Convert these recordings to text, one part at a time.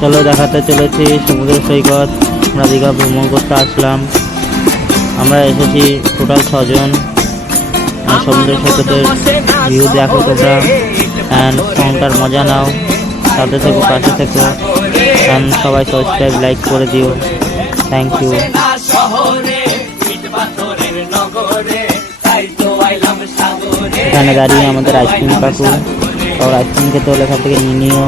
চলো দেখাতে চলেছি সমুদ্র সৈকত। আমরা দীঘা ভ্রমণ করতে আসলাম। আমরা এসেছি টোটাল 6 জন। সমুদ্র সৈকতের ভিউ দেখো তোমরা, অ্যান্ড সংটার মজা নাও। সাথে থেকো, পাশে থেকো, অ্যান্ড সবাই সাবস্ক্রাইব লাইক করে দিও। Thank you. এখানে দাঁড়িয়ে আমাদের আইসক্রিম কাকু, আর আইসক্রিম খেতে হলে এখান থেকে নিয়ে নিও।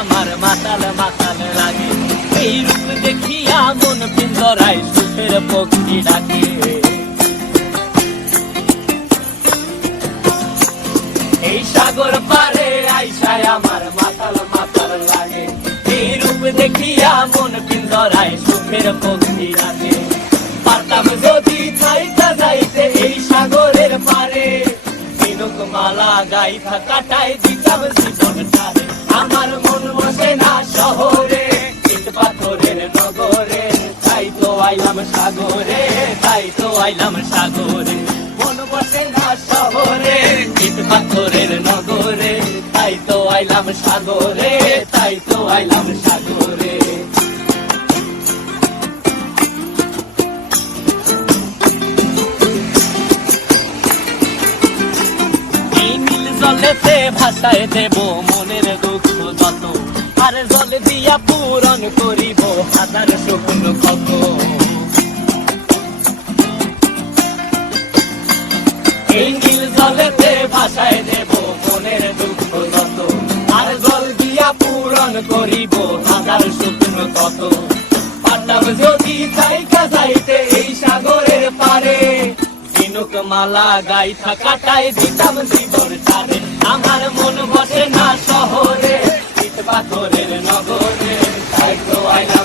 আমার মাতাল মাতাল লাগে, এই রূপ দেখিয়া মন পিঞ্জরায় সুখের পক্ষী ডাকে। এই সাগর পারে আইসায় আমার মাতাল মাতাল লাগে, এই রূপ দেখিয়া মন পিঞ্জরায় সুখের পক্ষী ডাকে। পারতাম যদি থাইতা যাইতে এই সাগরের পারে, তিনক মালা গাইথা কাটাই দিতাম জীবনটারে। আমার মন বসে না শহরে, ইট পাথরের নগরে, তাই তো আইলাম সাগরে, তাই তো আইলাম সাগরে। মন বসে না শহরে, ইট পাথরের নগরে, তাই তো আইলাম সাগরে, তাই তো আইলাম সাগরে। জলেতে ভাসায় দেব মনের দুঃখ যত, আর জল দিয়া পূরণ করিব হাজার স্বপ্ন কত। এই নীল জলেতে ভাসায় দেব মনের দুঃখ যত, আর জল দিয়া পূরণ করিব হাজার স্বপ্ন কত। পারতাম যদি থাইকা যাইতে এই সাগরের পারে, তিনক মালা গাইথা কাটাই দিতাম জীবনটারে। আমার মন বসে না শহরে, ইট পাথরের নগরে, তাই তো আইলাম